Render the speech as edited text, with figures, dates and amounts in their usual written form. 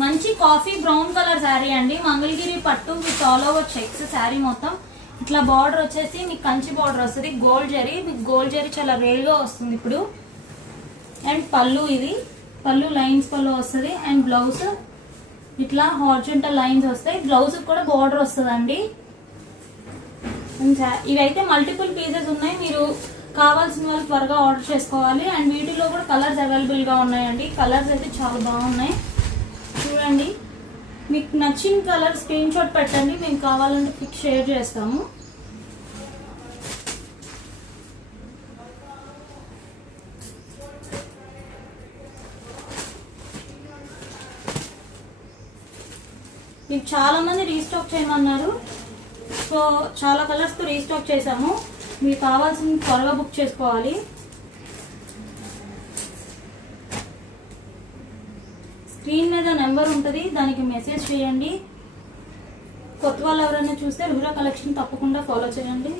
మంచి coffee brown colour sari అండి, మంగళగిరి పట్టు with all over checks sari మొత్తం. ఇట్లా బార్డర్ వచ్చేసి మీకు కంచి బార్డర్ వస్తుంది, గోల్డ్ జరీ. మీకు గోల్డ్ జరీ చాలా రేర్గా వస్తుంది ఇప్పుడు. అండ్ పళ్ళు, ఇది పళ్ళు లైన్స్ పళ్ళు వస్తుంది. అండ్ బ్లౌజ్ ఇట్లా హార్జెంటల్ లైన్స్ వస్తాయి. బ్లౌజ్ కూడా బార్డర్ వస్తుందండి. ఇవైతే మల్టిపుల్ పీసెస్ ఉన్నాయి, మీరు కావాల్సిన వాళ్ళు త్వరగా ఆర్డర్ చేసుకోవాలి. అండ్ వీటిలో కూడా కలర్స్ అవైలబుల్గా ఉన్నాయండి. కలర్స్ అయితే చాలా బాగున్నాయి చూడండి. మీకు నచ్చిన కలర్ స్క్రీన్ షాట్ పెట్టండి, మేము కావాలంటే పిక్ షేర్ చేస్తాము. మీకు చాలా మంది రీస్టాక్ చేయమన్నారు, సో చాలా కలర్స్తో రీస్టాక్ చేసాము. మీకు కావాల్సిన త్వరగా బుక్ చేసుకోవాలి. స్క్రీన్ మీద నెంబర్ ఉంటుంది, దానికి మెసేజ్ చేయండి. కొత్త వాళ్ళు ఎవరైనా చూస్తే రుద్ర కలెక్షన్ తప్పకుండా ఫాలో చేయండి.